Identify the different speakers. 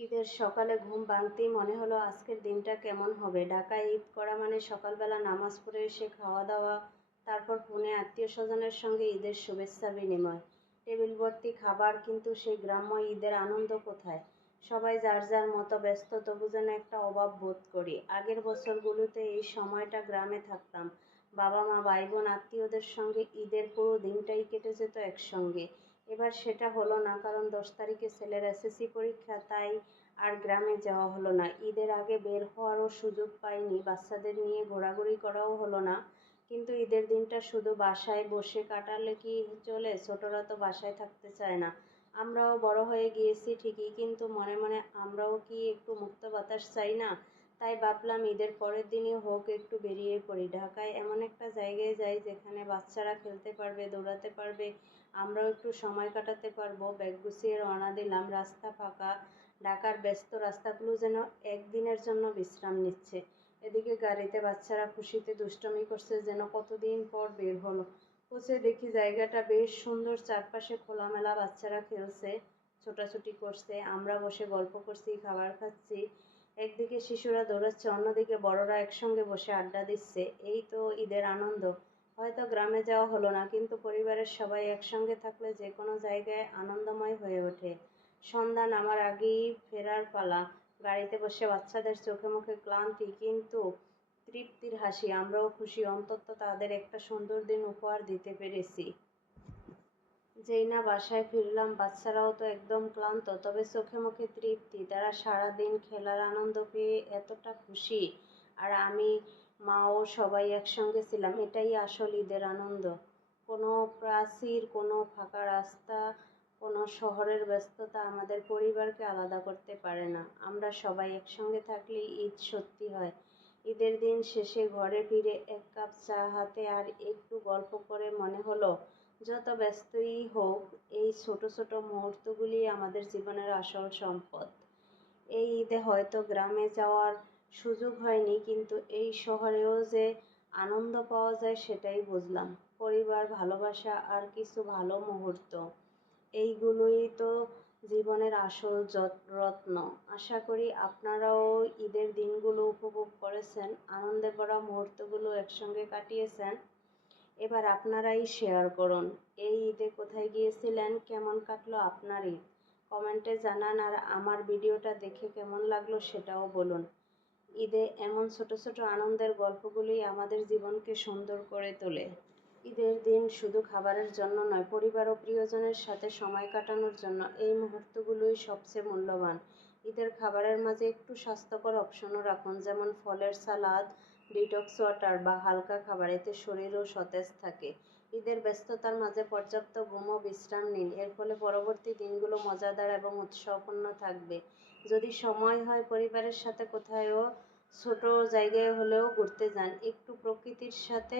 Speaker 1: ঈদের সকালে ঘুম ভাঙতেই মনে হলো আজকের দিনটা কেমন হবে। ঢাকায় ঈদ করা মানে সকালবেলা নামাজ পড়ে এসে খাওয়া দাওয়া, তারপর ফোনে আত্মীয় স্বজনের সঙ্গে ঈদের শুভেচ্ছা বিনিময়। টেবিল ভর্তি খাবার কিন্তু সেই গ্রাম্য ঈদের আনন্দ কোথায়? সবাই যার যার মতো ব্যস্ত, তবু যেন একটা অভাব বোধ করি। আগের বছরগুলোতে এই সময়টা গ্রামে থাকতাম। বাবা মা ভাই বোন আত্মীয়দের সঙ্গে ঈদের পুরো দিনটাই কেটে যেত একসঙ্গে। এবার সেটা হলো না, কারণ দশ তারিখে ছেলের এসএসসি পরীক্ষা, তাই আর গ্রামে যাওয়া হলো না। ঈদের আগে বের হওয়ারও সুযোগ পাইনি, বাচ্চাদের নিয়ে ঘোরাঘুরি করাও হলো না। কিন্তু ঈদের দিনটা শুধু বাসায় বসে কাটালে কি চলে? ছোটরা তো বাসায় থাকতে চায় না। আমরাও বড় হয়ে গিয়েছি ঠিকই, কিন্তু মনে মনে আমরাও কি একটু মুক্ত বাতাস চাই না? তাই ভাবলাম ঈদের পরের দিনই হোক একটু বেরিয়ে পড়ি। ঢাকায় এমন একটা জায়গায় যাই যেখানে বাচ্চারা খেলতে পারবে, দৌড়াতে পারবে, আমরাও একটু সময় কাটাতে পারব। ব্যাগ গুছিয়ে রওনা দিলাম, রাস্তা ফাঁকা, ঢাকার ব্যস্ত রাস্তাগুলো যেন একদিনের জন্য বিশ্রাম নিচ্ছে। এদিকে গাড়িতে বাচ্চারা খুশিতে দুষ্টমি করছে যেন কতদিন পর বের হলো। পৌঁছে দেখি জায়গাটা বেশ সুন্দর, চারপাশে খোলামেলা বাচ্চারা খেলছে, ছোটাছুটি করছে, আমরা বসে গল্প করছি, খাবার খাচ্ছি। একদিকে শিশুরা দৌড়াচ্ছে, অন্যদিকে বড়রা একসঙ্গে বসে আড্ডা দিচ্ছে। এই তো ঈদের আনন্দ। হয়তো গ্রামে যাওয়া হলো না, কিন্তু পরিবারের সবাই একসঙ্গে থাকলে যে কোনো জায়গায় আনন্দময় হয়ে ওঠে। সন্ধ্যা নামার আগেই ফেরার পালা। গাড়িতে বসে বাচ্চাদের চোখে মুখে ক্লান্তি, কিন্তু তৃপ্তির হাসি। আমরাও খুশি, অন্তত তাদের একটা সুন্দর দিন উপহার দিতে পেরেছি। যেই না বাসায় ফিরলাম, বাচ্চারাও তো একদম ক্লান্ত, তবে চোখে মুখে তৃপ্তি। তারা সারা দিন খেলার আনন্দ পেয়ে এতটা খুশি। আর আমি মাও সবাই একসঙ্গে ছিলাম, এটাই আসল ঈদের আনন্দ। কোনো প্রাচীর, কোনো ফাঁকা রাস্তা, কোনো শহরের ব্যস্ততা আমাদের পরিবারকে আলাদা করতে পারে না। আমরা সবাই একসঙ্গে থাকলেই ঈদ সত্যি হয়। ঈদের দিন শেষে ঘরে ফিরে এক কাপ চা হাতে আর একটু গল্প করে মনে হলো যত ব্যস্তই হোক, এই ছোট ছোট মুহূর্তগুলি আমাদের জীবনের আসল সম্পদ। এই ঈদে হয়তো গ্রামে যাওয়ার সুযোগ হয়নি, কিন্তু এই শহরেও যে আনন্দ পাওয়া যায় সেটাই বুঝলাম। পরিবার, ভালোবাসা আর কিছু ভালো মুহূর্ত, এইগুলোই তো জীবনের আসল রত্ন। আশা করি আপনারাও ঈদের দিনগুলো উপভোগ করেছেন, আনন্দে ভরা মুহূর্তগুলো একসঙ্গে কাটিয়েছেন। এবার আপনারাই শেয়ার করুন। এই ঈদে কোথায় গিয়েছিলেন? কেমন কাটলো আপনার ঈদ? কমেন্টে জানান আর আমার ভিডিওটা দেখে কেমন লাগল সেটাও বলুন। ঈদে এমন ছোট ছোট আনন্দের গল্পগুলি আমাদের জীবনকে সুন্দর করে তোলে। ঈদের দিন শুধু খাবারের জন্য নয়, পরিবার ও প্রিয়জনের সাথে সময় কাটানোর জন্য এই মুহূর্তগুলোই সবচেয়ে মূল্যবান। ঈদের খাবারের মাঝে একটু স্বাস্থ্যকর অপশনও রাখুন, যেমন ফলের সালাদ, ডিটক্স ওয়াটার বা হালকা খাবার, এতে শরীরও সতেজ থাকে। ঈদের ব্যস্ততার মাঝে পর্যাপ্ত ঘুম ও বিশ্রাম নিন, এর ফলে পরবর্তী দিনগুলো মজাদার এবং উৎসাহপূর্ণ থাকবে। যদি সময় হয় পরিবারের সাথে কোথায়ও, ছোট জায়গায় হলেও ঘুরতে যান, একটু প্রকৃতির সাথে